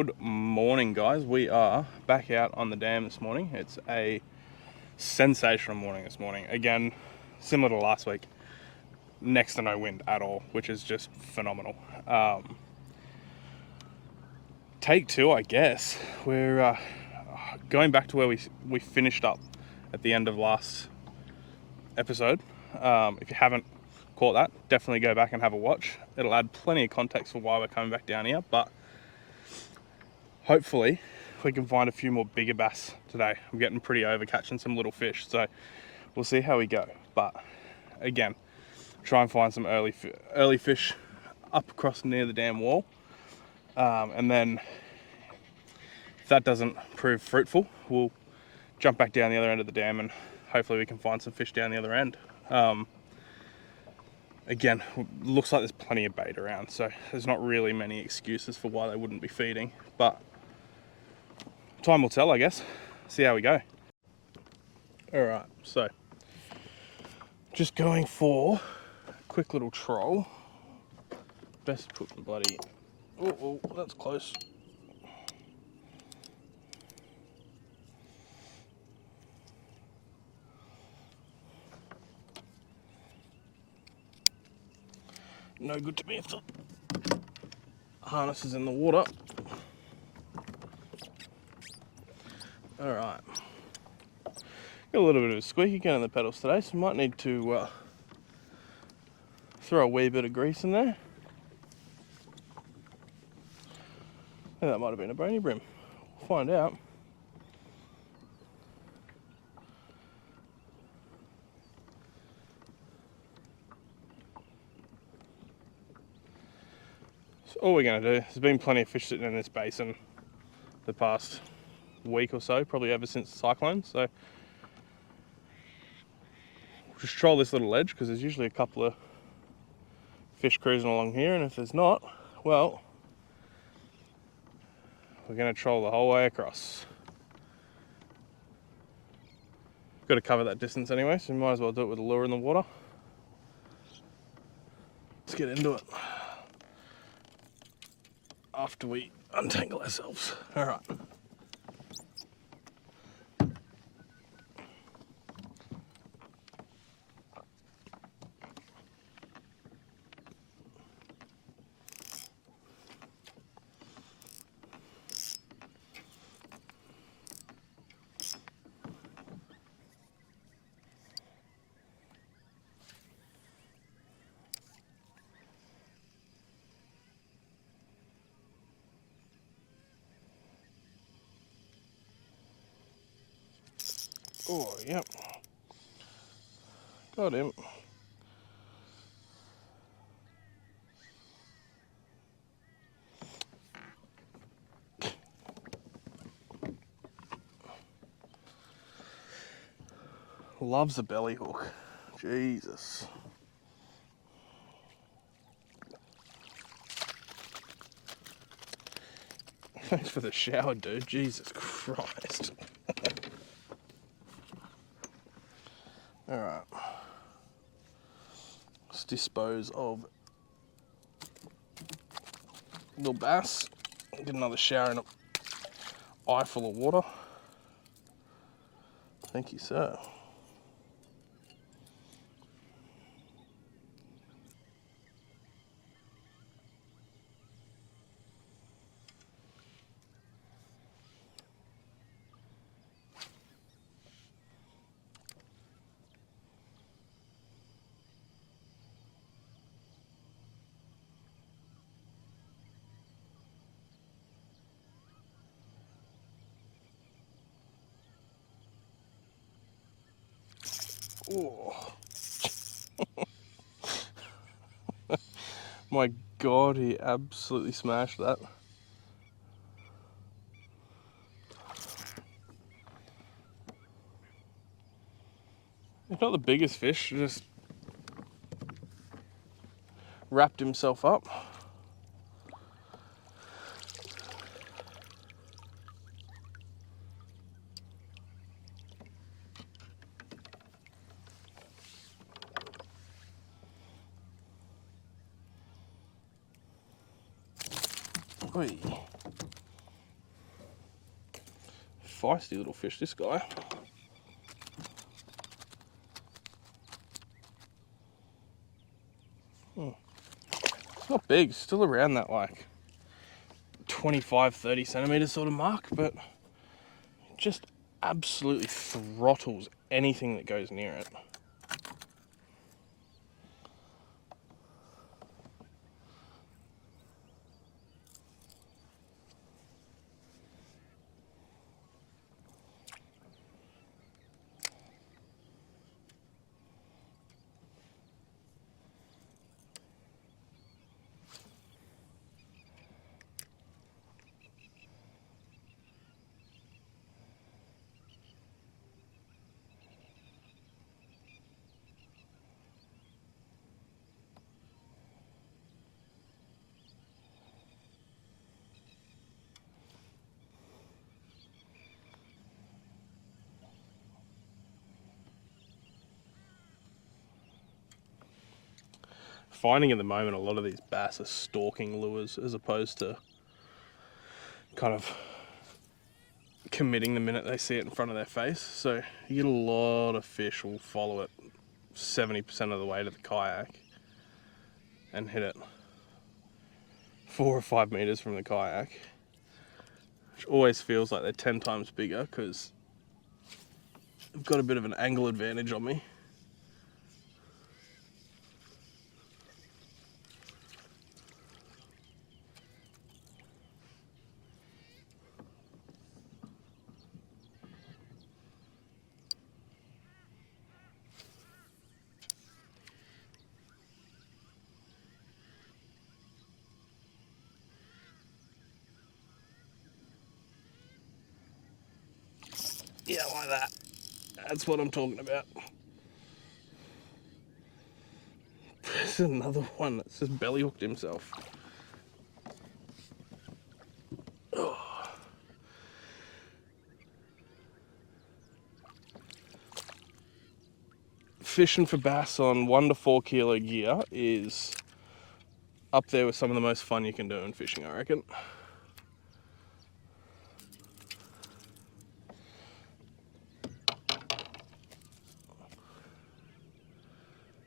Good morning, guys. We are back out on the dam this morning. It's a sensational morning this morning. Again, similar to last week, next to no wind at all, which is just phenomenal. Take two, I guess. We're going back to where we finished up at the end of last episode. If you haven't caught that, definitely go back and have a watch. It'll add plenty of context for why we're coming back down here, but hopefully we can find a few more bigger bass today. I'm getting pretty over catching some little fish, so we'll see how we go. But again, try and find some early fish up across near the dam wall, and then if that doesn't prove fruitful, we'll jump back down the other end of the dam and hopefully we can find some fish down the other end. Again, looks like there's plenty of bait around, so there's not really many excuses for why they wouldn't be feeding, but time will tell, I guess. See how we go. All right, so just going for a quick little troll. Best to put the bloody, oh, that's close. No good to me if the harness is in the water. All right. Got a little bit of a squeak again in the pedals today, so might need to throw a wee bit of grease in there. I think that might have been a bony brim. We'll find out. So all we're going to do, there's been plenty of fish sitting in this basin the past week or so, probably ever since the cyclone, so we'll just troll this little ledge because there's usually a couple of fish cruising along here, and if there's not, well, we're going to troll the whole way across. Got to cover that distance anyway, so we might as well do it with a lure in the water. Let's get into it after we untangle ourselves. All right. Oh, yep. Got him. Loves a belly hook. Jesus. Thanks for the shower, dude. Jesus Christ. Alright. Let's dispose of little bass. Get another shower in an eye full of water. Thank you, sir. Oh. My God, he absolutely smashed that. He's not the biggest fish, just wrapped himself up. Oi. feisty little fish, this guy. It's not big, still around that like 25-30 centimeters sort of mark, but just absolutely throttles anything that goes near it. Finding at the moment a lot of these bass are stalking lures as opposed to kind of committing the minute they see it in front of their face. So you get a lot of fish will follow it 70% of the way to the kayak and hit it 4 or 5 meters from the kayak, which always feels like they're 10 times bigger because I've got a bit of an angle advantage on me. Yeah, like that. That's what I'm talking about. There's another one that's just belly hooked himself. Oh. Fishing for bass on 1 to 4 kilo gear is up there with some of the most fun you can do in fishing, I reckon.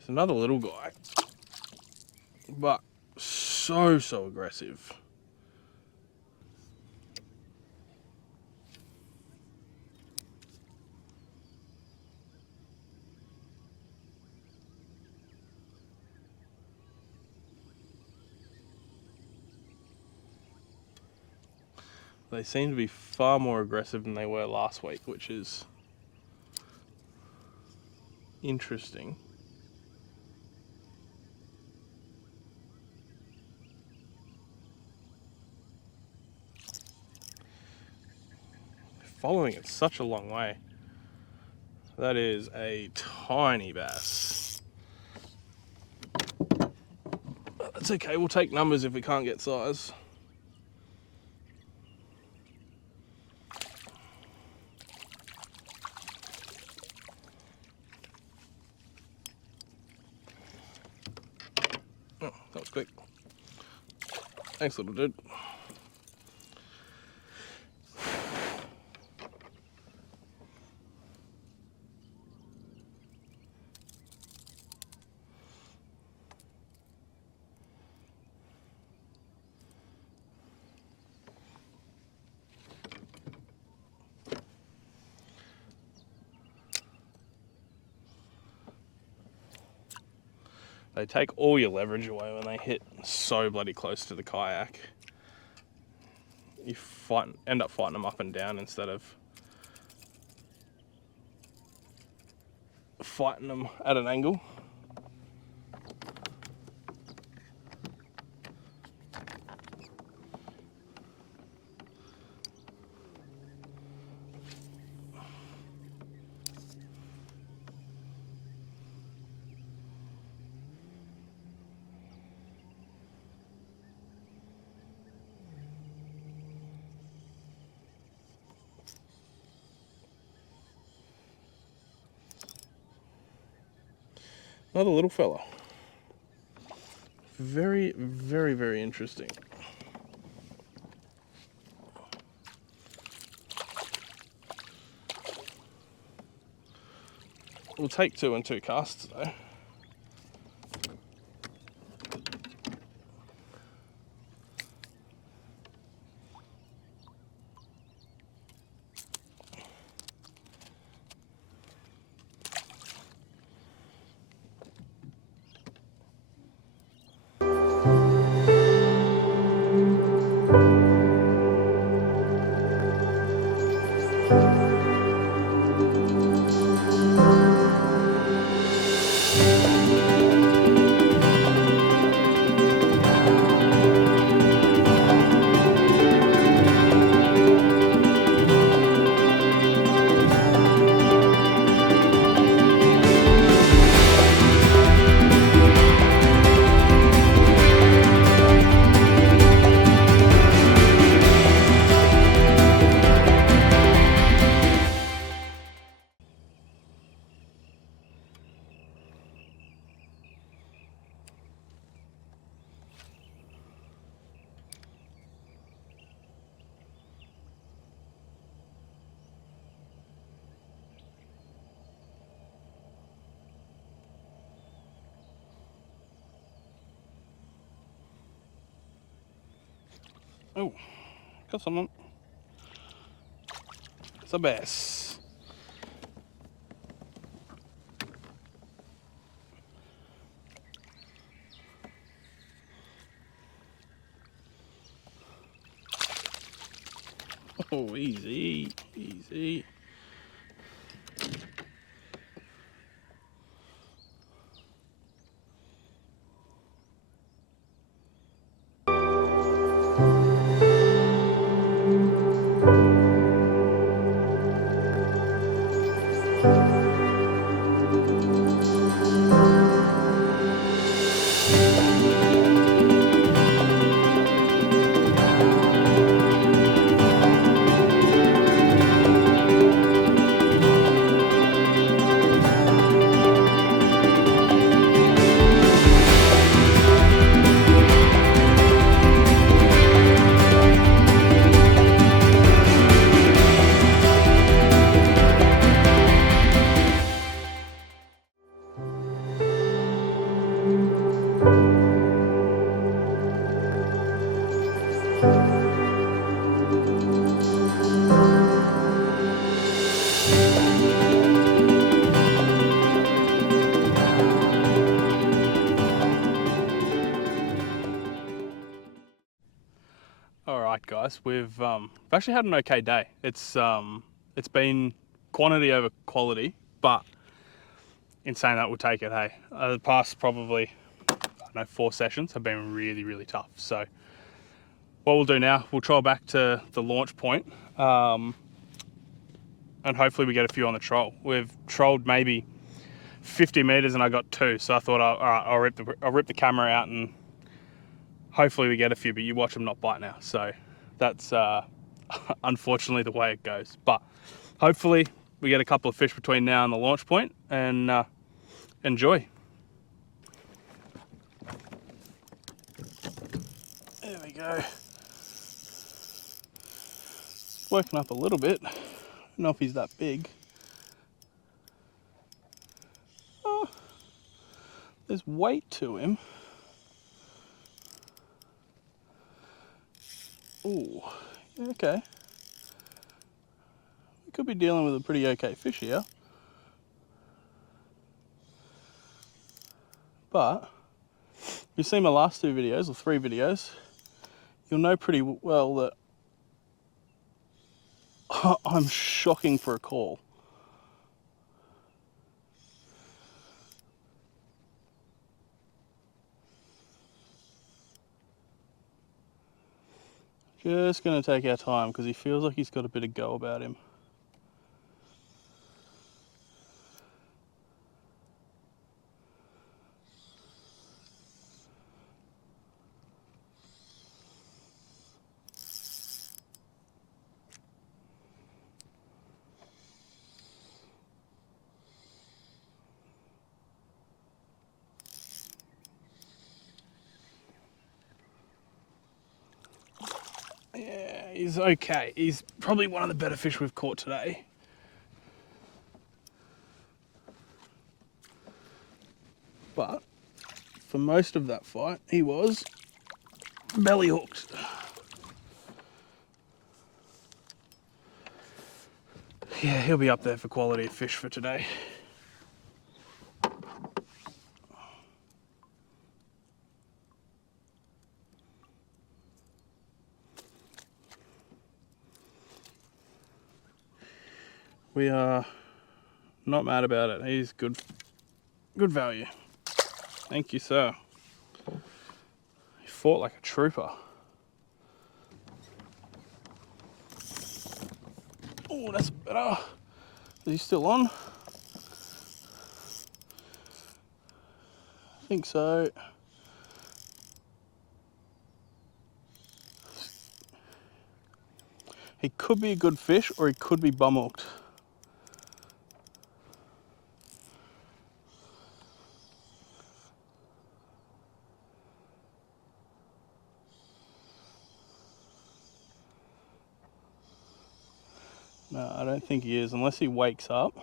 It's another little guy, but so aggressive. They seem to be far more aggressive than they were last week, which is interesting. Following it such a long way. That is a tiny bass. That's okay, we'll take numbers if we can't get size. Oh, that was quick. Thanks, little dude. They take all your leverage away when they hit so bloody close to the kayak. You end up fighting them up and down instead of fighting them at an angle. Another little fella. Very interesting. We'll take 2 and 2 casts though. Oh, got someone. It's a bass. Oh, easy, easy. All right, guys, we've actually had an okay day. It's been quantity over quality, but in saying that, we'll take it. Hey, the past probably, I don't know, 4 sessions have been really, really tough. So what we'll do now, we'll troll back to the launch point, and hopefully we get a few on the troll. We've trolled maybe 50 meters and I got 2, so I thought, all right, I'll rip the camera out and hopefully we get a few, but you watch them not bite now. So that's unfortunately the way it goes. But hopefully we get a couple of fish between now and the launch point, and enjoy. There we go. Working up a little bit. I don't know if he's that big. Oh, there's weight to him. Ooh, okay. We could be dealing with a pretty okay fish here. But if you've seen my last 2 videos, or 3 videos, you'll know pretty well that I'm shocking for a call. Just going to take our time because he feels like he's got a bit of go about him. Yeah, he's okay. He's probably one of the better fish we've caught today. but for most of that fight, he was belly hooked. Yeah, he'll be up there for quality of fish for today. We are not mad about it. He's good value. Thank you, sir. He fought like a trooper. Oh, that's better. Is he still on? I think so. He could be a good fish or he could be bum hooked. No, I don't think he is, unless he wakes up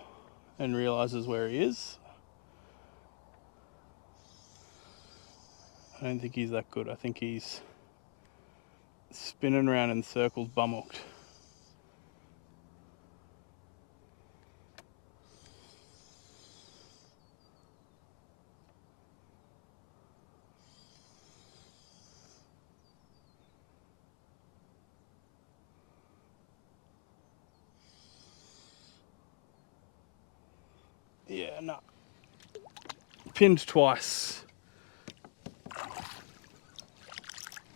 and realizes where he is. I don't think he's that good. I think he's spinning around in circles, bum hooked. Yeah, no. Pinned twice.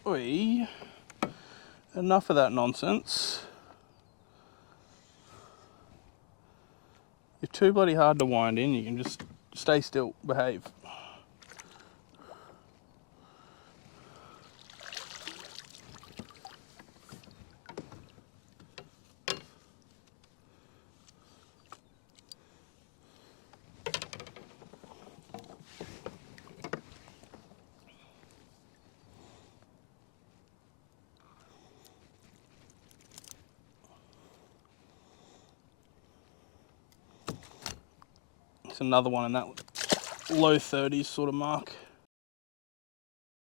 Oi. Enough of that nonsense. You're too bloody hard to wind in. You can just stay still, behave. It's another one in that low 30s sort of mark.